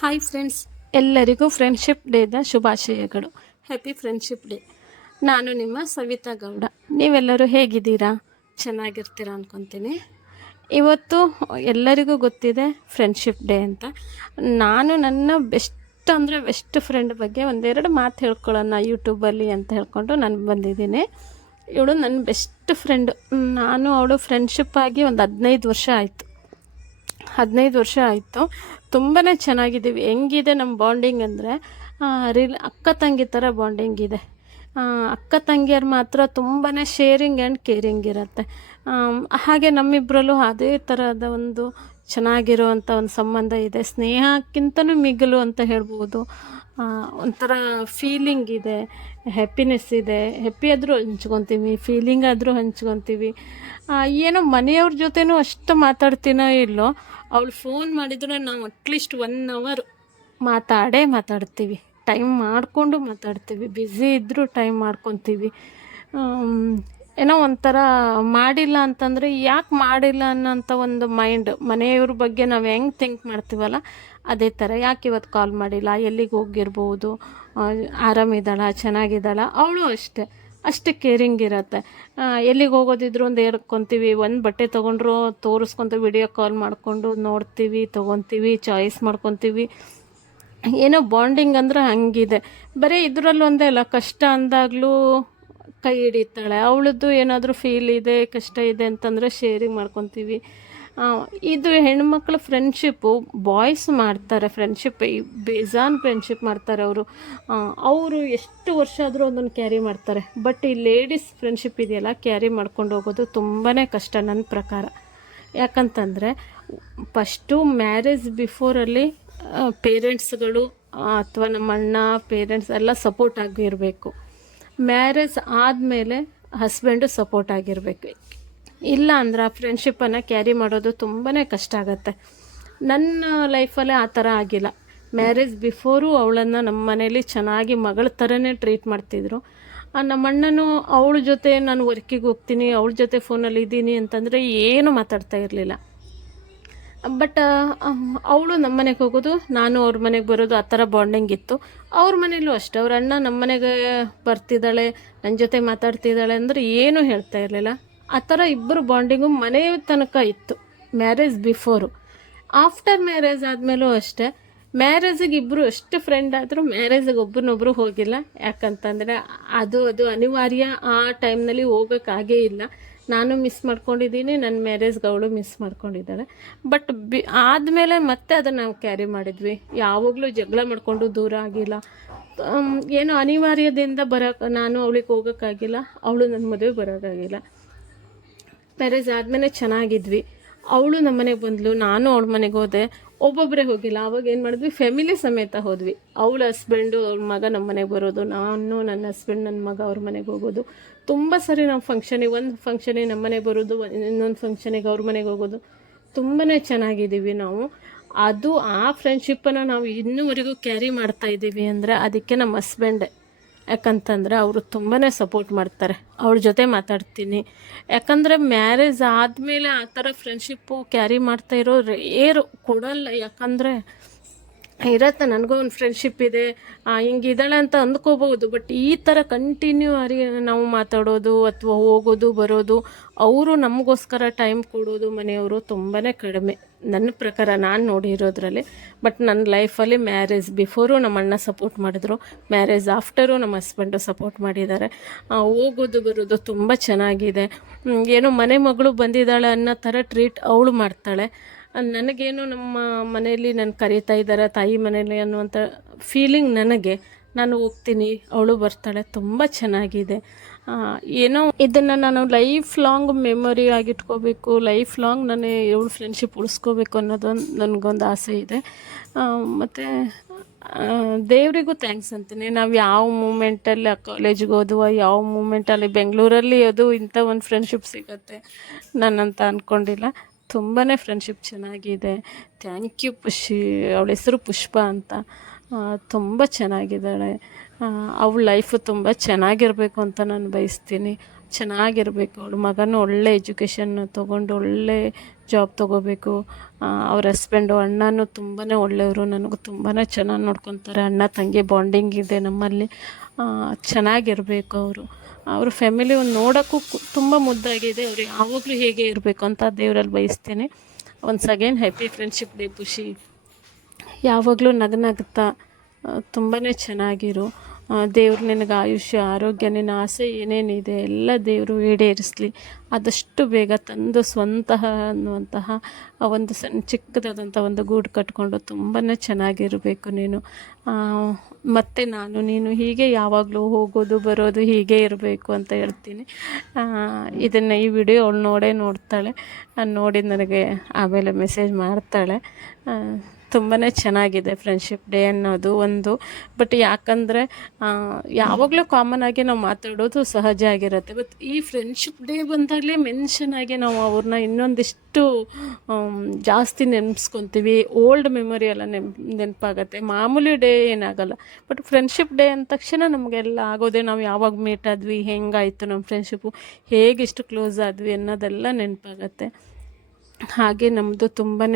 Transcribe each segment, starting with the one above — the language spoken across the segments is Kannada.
ಹಾಯ್ ಫ್ರೆಂಡ್ಸ್ ಎಲ್ಲರಿಗೂ ಫ್ರೆಂಡ್ಶಿಪ್ ಡೇದ ಶುಭಾಶಯಗಳು. ಹ್ಯಾಪಿ ಫ್ರೆಂಡ್ಶಿಪ್ ಡೇ ನಾನು ನಿಮ್ಮ ಸವಿತಾ ಗೌಡ. ನೀವೆಲ್ಲರೂ ಹೇಗಿದ್ದೀರಾ? ಚೆನ್ನಾಗಿರ್ತೀರಾ ಅಂದ್ಕೊತೀನಿ ಇವತ್ತು ಎಲ್ಲರಿಗೂ ಗೊತ್ತಿದೆ ಫ್ರೆಂಡ್ಶಿಪ್ ಡೇ ಅಂತ. ನಾನು ನನ್ನ ಬೆಸ್ಟ್ ಅಂದರೆ ಬೆಸ್ಟ್ ಫ್ರೆಂಡ್ ಬಗ್ಗೆ ಒಂದೆರಡು ಮಾತು ಹೇಳ್ಕೊಳ್ಳೋಣ ಯೂಟ್ಯೂಬಲ್ಲಿ ಅಂತ ಹೇಳ್ಕೊಂಡು ನಾನು ಬಂದಿದ್ದೀನಿ. ಇವಳು ನನ್ನ ಬೆಸ್ಟ್ ಫ್ರೆಂಡು ನಾನು ಅವಳು ಫ್ರೆಂಡ್ಶಿಪ್ ಆಗಿ ಒಂದು ಹದಿನೈದು ವರ್ಷ ಆಯಿತು. ಹದಿನೈದು ವರ್ಷ ಆಯಿತು. ತುಂಬಾ ಚೆನ್ನಾಗಿದ್ದೀವಿ. ಹೆಂಗಿದೆ ನಮ್ಮ ಬಾಂಡಿಂಗ್ ಅಂದರೆ? ರಿಲ್, ಅಕ್ಕ ತಂಗಿ ಥರ ಬಾಂಡಿಂಗ್ ಇದೆ. ಅಕ್ಕ ತಂಗಿಯರು ಮಾತ್ರ ತುಂಬಾ ಶೇರಿಂಗ್ ಆ್ಯಂಡ್ ಕೇರಿಂಗ್ ಇರುತ್ತೆ. ಹಾಗೆ ನಮ್ಮಿಬ್ಬರಲ್ಲೂ ಅದೇ ಥರದ ಒಂದು ಚೆನ್ನಾಗಿರುವಂಥ ಒಂದು ಸಂಬಂಧ ಇದೆ. ಸ್ನೇಹಕ್ಕಿಂತಲೂ ಮಿಗಿಲು ಅಂತ ಹೇಳ್ಬೋದು. ಒಂಥರ ಫೀಲಿಂಗ್ ಇದೆ ಹ್ಯಾಪಿನೆಸ್ ಇದೆ. ಹ್ಯಾಪಿ ಆದರೂ ಹಂಚ್ಕೊತೀವಿ ಫೀಲಿಂಗ್ ಆದರೂ ಹಂಚ್ಕೊತೀವಿ. ಏನೋ ಮನೆಯವ್ರ ಜೊತೆನೂ ಅಷ್ಟು ಮಾತಾಡ್ತೀನೋ ಇಲ್ಲೋ, ಅವಳು ಫೋನ್ ಮಾಡಿದ್ರೆ ನಾವು ಅಟ್ಲೀಸ್ಟ್ ಒನ್ ಅವರ್ ಮಾತಾಡೇ ಮಾತಾಡ್ತೀವಿ. ಟೈಮ್ ಮಾಡಿಕೊಂಡು ಮಾತಾಡ್ತೀವಿ. ಬ್ಯುಸಿ ಇದ್ದರೂ ಟೈಮ್ ಮಾಡ್ಕೊತೀವಿ. ಏನೋ ಒಂಥರ ಮಾಡಿಲ್ಲ ಅಂತಂದರೆ ಯಾಕೆ ಮಾಡಿಲ್ಲ ಅನ್ನೋಂಥ ಒಂದು ಮೈಂಡ್ ಮನೆಯವ್ರ ಬಗ್ಗೆ ನಾವು ಹೆಂಗೆ ಥಿಂಕ್ ಮಾಡ್ತೀವಲ್ಲ, ಅದೇ ಥರ ಯಾಕೆ ಇವತ್ತು ಕಾಲ್ ಮಾಡಿಲ್ಲ? ಎಲ್ಲಿಗೆ ಹೋಗಿರ್ಬೋದು? ಆರಾಮಿದ್ದಾಳ? ಚೆನ್ನಾಗಿದ್ದಾಳ? ಅವಳು ಅಷ್ಟೇ. ಅಷ್ಟು ಕೇರಿಂಗ್ ಇರುತ್ತೆ. ಎಲ್ಲಿಗೆ ಹೋಗೋದಿದ್ರು ಒಂದು ಹೇಳ್ಕೊತೀವಿ. ಒಂದು ಬಟ್ಟೆ ತೊಗೊಂಡ್ರು ತೋರಿಸ್ಕೊಂತ ವಿಡಿಯೋ ಕಾಲ್ ಮಾಡಿಕೊಂಡು ನೋಡ್ತೀವಿ, ತೊಗೊತೀವಿ ಚಾಯ್ಸ್ ಮಾಡ್ಕೊತೀವಿ. ಏನೋ ಬಾಂಡಿಂಗ್ ಅಂದ್ರೆ ಹಂಗಿದೆ. ಬರೀ ಇದರಲ್ಲೊಂದೇ ಅಲ್ಲ, ಕಷ್ಟ ಅಂದಾಗಲೂ ಕೈ ಹಿಡಿತಾಳೆ. ಅವಳದ್ದು ಏನಾದರೂ ಫೀಲ್ ಇದೆ, ಕಷ್ಟ ಇದೆ ಅಂತಂದರೆ ಶೇರಿಂಗ್ ಮಾಡ್ಕೊತೀವಿ. ಇದು ಹೆಣ್ಮಕ್ಳ ಫ್ರೆಂಡ್ಶಿಪ್ಪು ಬಾಯ್ಸ್ ಮಾಡ್ತಾರೆ ಫ್ರೆಂಡ್ಶಿಪ್ ಬೇಜಾನ್ ಫ್ರೆಂಡ್ಶಿಪ್ ಮಾಡ್ತಾರೆ ಅವರು. ಅವರು ಎಷ್ಟು ವರ್ಷ ಆದರೂ ಅದನ್ನು ಕ್ಯಾರಿ ಮಾಡ್ತಾರೆ. ಬಟ್ ಈ ಲೇಡೀಸ್ ಫ್ರೆಂಡ್ಶಿಪ್ ಇದೆಯಲ್ಲ ಕ್ಯಾರಿ ಮಾಡ್ಕೊಂಡು ಹೋಗೋದು ತುಂಬಾ ಕಷ್ಟ ನನ್ನ ಪ್ರಕಾರ. ಯಾಕಂತಂದರೆ ಫಸ್ಟು ಮ್ಯಾರೇಜ್ ಬಿಫೋರಲ್ಲಿ ಪೇರೆಂಟ್ಸ್ಗಳು ಅಥವಾ ನಮ್ಮ ಅಣ್ಣ ಪೇರೆಂಟ್ಸ್ ಎಲ್ಲ ಸಪೋರ್ಟ್ ಆಗಿರಬೇಕು. ಮ್ಯಾರೇಜ್ ಆದಮೇಲೆ ಹಸ್ಬೆಂಡು ಸಪೋರ್ಟ್ ಆಗಿರಬೇಕು. ಇಲ್ಲ ಅಂದ್ರೆ ಆ ಫ್ರೆಂಡ್ಶಿಪ್ಪನ್ನು ಕ್ಯಾರಿ ಮಾಡೋದು ತುಂಬಾ ಕಷ್ಟ ಆಗುತ್ತೆ. ನನ್ನ ಲೈಫಲ್ಲೇ ಆ ಥರ ಆಗಿಲ್ಲ. ಮ್ಯಾರೇಜ್ ಬಿಫೋರು ಅವಳನ್ನು ನಮ್ಮ ಮನೇಲಿ ಚೆನ್ನಾಗಿ ಮಗಳ ಥರನೇ ಟ್ರೀಟ್ ಮಾಡ್ತಿದ್ರು. ನಮ್ಮ ಅಣ್ಣನೂ ಅವಳ ಜೊತೆ ನಾನು ವರ್ಕಿಗೆ ಹೋಗ್ತೀನಿ, ಅವಳ ಜೊತೆ ಫೋನಲ್ಲಿ ಇದ್ದೀನಿ ಅಂತಂದರೆ ಏನು ಮಾತಾಡ್ತಾ ಇರಲಿಲ್ಲ. ಬಟ್ ಅವಳು ನಮ್ಮ ಮನೆಗೆ ಹೋಗೋದು, ನಾನು ಅವ್ರ ಮನೆಗೆ ಬರೋದು ಆ ಥರ ಬಾಂಡಿಂಗ್ ಇತ್ತು. ಅವ್ರ ಮನೇಲೂ ಅಷ್ಟೇ, ಅವ್ರ ಅಣ್ಣ ನಮ್ಮ ಮನೆಗೆ ಬರ್ತಿದ್ದಾಳೆ ನನ್ನ ಜೊತೆ ಮಾತಾಡ್ತಿದ್ದಾಳೆ ಅಂದರೆ ಏನೂ ಹೇಳ್ತಾ ಇರಲಿಲ್ಲ. ಆ ಥರ ಇಬ್ಬರು ಬಾಂಡಿಂಗು ಮನೆ ತನಕ ಇತ್ತು ಮ್ಯಾರೇಜ್ ಬಿಫೋರು ಆಫ್ಟರ್ ಮ್ಯಾರೇಜ್ ಆದಮೇಲೂ ಅಷ್ಟೇ ಮ್ಯಾರೇಜಿಗೆ ಇಬ್ಬರು ಎಷ್ಟು ಫ್ರೆಂಡ್ ಆದರೂ ಮ್ಯಾರೇಜಿಗೆ ಒಬ್ಬರನ್ನೊಬ್ಬರು ಹೋಗಿಲ್ಲ. ಯಾಕಂತಂದರೆ ಅದು ಅದು ಅನಿವಾರ್ಯ ಆ ಟೈಮ್ನಲ್ಲಿ ಹೋಗೋಕ್ಕಾಗೇ ಇಲ್ಲ. ನಾನು ಮಿಸ್ ಮಾಡ್ಕೊಂಡಿದ್ದೀನಿ ನನ್ನ ಮ್ಯಾರೇಜ್ಗೆ ಅವಳು ಮಿಸ್ ಮಾಡ್ಕೊಂಡಿದ್ದಾಳೆ. ಬಟ್ ಬಿ, ಆದಮೇಲೆ ಮತ್ತೆ ಅದನ್ನು ನಾವು ಕ್ಯಾರಿ ಮಾಡಿದ್ವಿ. ಯಾವಾಗಲೂ ಜಗಳ ಮಾಡಿಕೊಂಡು ದೂರ ಆಗಿಲ್ಲ. ಏನು ಅನಿವಾರ್ಯದಿಂದ ಬರೋಕೆ, ನಾನು ಅವಳಿಗೆ ಹೋಗೋಕ್ಕಾಗಿಲ್ಲ, ಅವಳು ನನ್ನ ಮದುವೆ ಬರೋಕ್ಕಾಗಿಲ್ಲ. ಮ್ಯಾರೇಜ್ ಆದಮೇಲೆ ಚೆನ್ನಾಗಿದ್ವಿ. ಅವಳು ನಮ್ಮ ಮನೆಗೆ ಬಂದಳು ನಾನು ಅವಳ ಮನೆಗೆ ಹೋದೆ. ಒಬ್ಬೊಬ್ಬರೇ ಹೋಗಿಲ್ಲ. ಅವಾಗ ಏನು ಮಾಡಿದ್ವಿ? ಫ್ಯಾಮಿಲಿ ಸಮೇತ ಹೋದ್ವಿ. ಅವಳ ಹಸ್ಬೆಂಡು ಅವ್ರ ಮಗ ನಮ್ಮ ಮನೆಗೆ ಬರೋದು, ನಾನು ನನ್ನ ಹಸ್ಬೆಂಡ್ ನನ್ನ ಮಗ ಅವ್ರ ಮನೆಗೆ ಹೋಗೋದು. ತುಂಬ ಸರಿ ನಾವು ಫಂಕ್ಷನಿಗೆ ಒಂದು ಫಂಕ್ಷನಿಗೆ ನಮ್ಮ ಮನೆಗೆ ಬರೋದು, ಇನ್ನೊಂದು ಫಂಕ್ಷನಿಗೆ ಅವ್ರ ಮನೆಗೆ ಹೋಗೋದು. ತುಂಬಾ ಚೆನ್ನಾಗಿದ್ದೀವಿ ನಾವು. ಅದು ಆ ಫ್ರೆಂಡ್ಶಿಪ್ಪನ್ನು ನಾವು ಇನ್ನೂವರೆಗೂ ಕ್ಯಾರಿ ಮಾಡ್ತಾ ಇದ್ದೀವಿ ಅಂದರೆ ಅದಕ್ಕೆ ನಮ್ಮ ಹಸ್ಬೆಂಡೇ ಯಾಕಂತಂದರೆ ಅವರು ತುಂಬಾ ಸಪೋರ್ಟ್ ಮಾಡ್ತಾರೆ. ಅವ್ರ ಜೊತೆ ಮಾತಾಡ್ತೀನಿ. ಯಾಕಂದರೆ ಮ್ಯಾರೇಜ್ ಆದಮೇಲೆ ಆ ಥರ ಫ್ರೆಂಡ್ಶಿಪ್ಪು ಕ್ಯಾರಿ ಮಾಡ್ತಾ ಇರೋ ರೇರು ಕೊಡಲ್ಲ. ಯಾಕಂದರೆ ಇರತ್ತೆ, ನನಗೂ ಒಂದು ಫ್ರೆಂಡ್ಶಿಪ್ ಇದೆ. ಹಿಂಗಿದ್ದಾಳೆ ಅಂತ ಅಂದ್ಕೋಬಹುದು. ಬಟ್ ಈ ಥರ ಕಂಟಿನ್ಯೂ ಆಗಿ ನಾವು ಮಾತಾಡೋದು ಅಥವಾ ಹೋಗೋದು, ಬರೋದು, ಅವರು ನಮಗೋಸ್ಕರ ಟೈಮ್ ಕೊಡೋದು ಮನೆಯವರು ತುಂಬಾ ಕಡಿಮೆ. ನನ್ನ ಪ್ರಕಾರ ನಾನು ನೋಡಿರೋದ್ರಲ್ಲಿ ಬಟ್ ನನ್ನ ಲೈಫಲ್ಲಿ ಮ್ಯಾರೇಜ್ ಬಿಫೋರು ನಮ್ಮ ಅಣ್ಣ ಸಪೋರ್ಟ್ ಮಾಡಿದ್ರು. ಮ್ಯಾರೇಜ್ ಆಫ್ಟರು ನಮ್ಮ ಹಸ್ಬೆಂಡು ಸಪೋರ್ಟ್ ಮಾಡಿದ್ದಾರೆ. ಹೋಗೋದು ಬರೋದು ತುಂಬ ಚೆನ್ನಾಗಿದೆ. ಏನೋ ಮನೆ ಮಗಳು ಬಂದಿದ್ದಾಳೆ ಅನ್ನೋ ಥರ ಟ್ರೀಟ್ ಅವಳು ಮಾಡ್ತಾಳೆ. ನನಗೇನು ನಮ್ಮ ಮನೆಯಲ್ಲಿ ನನ್ನ ಕರೀತಾ ಇದ್ದಾರೆ, ತಾಯಿ ಮನೆಯಲ್ಲಿ ಅನ್ನುವಂಥ ಫೀಲಿಂಗ್ ನನಗೆ. ನಾನು ಹೋಗ್ತೀನಿ, ಅವಳು ಬರ್ತಾಳೆ, ತುಂಬ ಚೆನ್ನಾಗಿದೆ. ಏನೋ ಇದನ್ನು ನಾನು ಲೈಫ್ ಲಾಂಗ್ ಮೆಮೊರಿ ಆಗಿಟ್ಕೋಬೇಕು ಲೈಫ್ ಲಾಂಗ್ ನಾನು ಇವಳು ಫ್ರೆಂಡ್ಶಿಪ್ ಉಳಿಸ್ಕೋಬೇಕು ಅನ್ನೋದೊಂದು ನನಗೊಂದು ಆಸೆ ಇದೆ. ಮತ್ತು ದೇವರಿಗೂ ಥ್ಯಾಂಕ್ಸ್ ಅಂತೀನಿ. ನಾವು ಯಾವ ಮೂಮೆಂಟಲ್ಲಿ ಕಾಲೇಜಿಗೆ ಹೋದುವ ಯಾವ ಮೂಮೆಂಟಲ್ಲಿ ಬೆಂಗಳೂರಲ್ಲಿ ಅದು ಇಂಥ ಒಂದು ಫ್ರೆಂಡ್ಶಿಪ್ ಸಿಗುತ್ತೆ ನಾನಂತ ಅಂದ್ಕೊಂಡಿಲ್ಲ ತುಂಬಾ ಫ್ರೆಂಡ್ಶಿಪ್ ಚೆನ್ನಾಗಿದೆ. ಥ್ಯಾಂಕ್ ಯು ಪುಷಿ ಅವಳ ಹೆಸರು ಪುಷ್ಪ ಅಂತ. ಆ, ತುಂಬ ಚೆನ್ನಾಗಿದ್ದಾಳೆ. ಅವಳ ಲೈಫು ತುಂಬ ಚೆನ್ನಾಗಿರಬೇಕು ಅಂತ ನಾನು ಬಯಸ್ತೀನಿ. ಚೆನ್ನಾಗಿರಬೇಕು. ಅವಳು ಮಗನೂ ಒಳ್ಳೆ ಎಜುಕೇಷನ್ ತೊಗೊಂಡು ಒಳ್ಳೆ ಜಾಬ್ ತೊಗೋಬೇಕು. ಅವ್ರ ಹಸ್ಬೆಂಡು ಅಣ್ಣನೂ ತುಂಬಾ ಒಳ್ಳೆಯವರು. ನನಗೂ ತುಂಬಾ ಚೆನ್ನಾಗಿ ನೋಡ್ಕೊತಾರೆ. ಅಣ್ಣ ತಂಗಿ ಬಾಂಡಿಂಗ್ ಇದೆ ನಮ್ಮಲ್ಲಿ. ಚೆನ್ನಾಗಿರಬೇಕು ಅವರು. ಅವ್ರ ಫ್ಯಾಮಿಲಿ ಒಂದು ನೋಡೋಕ್ಕೂ ತುಂಬ ಮುದ್ದಾಗಿದೆ. ಅವ್ರು ಯಾವಾಗಲೂ ಹೇಗೆ ಇರಬೇಕು ಅಂತ ದೇವರಲ್ಲಿ ಬಯಸ್ತೀನಿ. Once again happy friendship day ಖುಷಿ. ಯಾವಾಗಲೂ ನಗನಗ್ತಾ ತುಂಬಾ ಚೆನ್ನಾಗಿರು. ದೇವ್ರು ನಿನಗೆ ಆಯುಷ್ಯ, ಆರೋಗ್ಯ, ನಿನ್ನ ಆಸೆ ಏನೇನಿದೆ ಎಲ್ಲ ದೇವರು ಈಡೇರಿಸಲಿ. ಆದಷ್ಟು ಬೇಗ ತಂದು ಸ್ವಂತಹ ಅನ್ನುವಂತಹ ಒಂದು ಸಣ್ಣ ಚಿಕ್ಕದಾದಂಥ ಒಂದು ಗೂಡು ಕಟ್ಕೊಂಡು ತುಂಬಾ ಚೆನ್ನಾಗಿರಬೇಕು ನೀನು. ಮತ್ತು ನಾನು, ನೀನು ಹೀಗೆ ಯಾವಾಗಲೂ ಹೋಗೋದು, ಬರೋದು ಹೀಗೆ ಇರಬೇಕು ಅಂತ ಹೇಳ್ತೀನಿ. ಇದನ್ನು ಈ ವಿಡಿಯೋ ನೋಡೇ ನೋಡ್ತಾಳೆ. ನೋಡಿ ನನಗೆ ಆಮೇಲೆ ಮೆಸೇಜ್ ಮಾಡ್ತಾಳೆ. ತುಂಬಾ ಚೆನ್ನಾಗಿದೆ ಫ್ರೆಂಡ್ಶಿಪ್ ಡೇ ಅನ್ನೋದು ಒಂದು. ಬಟ್ ಯಾಕಂದರೆ ಯಾವಾಗಲೂ ಕಾಮನ್ ಆಗಿ ನಾವು ಮಾತಾಡೋದು ಸಹಜ ಆಗಿರುತ್ತೆ. ಬಟ್ ಈ ಫ್ರೆಂಡ್ಶಿಪ್ ಡೇ ಬಂದಾಗಲೇ ಮೆನ್ಷನ್ ಆಗಿ ನಾವು ಅವ್ರನ್ನ ಇನ್ನೊಂದಿಷ್ಟು ಜಾಸ್ತಿ ನೆನೆಸ್ಕೊತೀವಿ. ಓಲ್ಡ್ ಮೆಮೊರಿ ಎಲ್ಲ ನೆನ್, ನೆನಪಾಗತ್ತೆ. ಮಾಮೂಲಿ ಡೇ ಏನಾಗಲ್ಲ. ಬಟ್ ಫ್ರೆಂಡ್ಶಿಪ್ ಡೇ ಅಂದ ತಕ್ಷಣ ನಮಗೆಲ್ಲ ಆಗೋದೇ ನಾವು ಯಾವಾಗ ಮೀಟ್ ಆದ್ವಿ, ಹೆಂಗಾಯಿತು ನಮ್ಮ ಫ್ರೆಂಡ್ಶಿಪ್ಪು ಹೇಗಿಷ್ಟು ಕ್ಲೋಸ್ ಆದ್ವಿ ಅನ್ನೋದೆಲ್ಲ ನೆನಪಾಗತ್ತೆ. ಹಾಗೆ ನಮ್ಮದು ತುಂಬಾ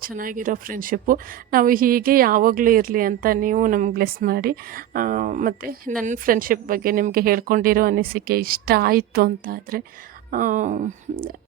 ಚೆನ್ನಾಗಿರೋ ಫ್ರೆಂಡ್ಶಿಪ್ಪು ನಾವು ಹೀಗೆ ಯಾವಾಗಲೂ ಇರಲಿ ಅಂತ ನೀವು ನಮ್ಗೆ ಬ್ಲೆಸ್ ಮಾಡಿ. ಮತ್ತು ನನ್ನ ಫ್ರೆಂಡ್ಶಿಪ್ ಬಗ್ಗೆ ನಿಮಗೆ ಹೇಳ್ಕೊಂಡಿರೋ ಅನಿಸಿಕೆ ಇಷ್ಟ ಆಯಿತು ಅಂತ ಆದರೆ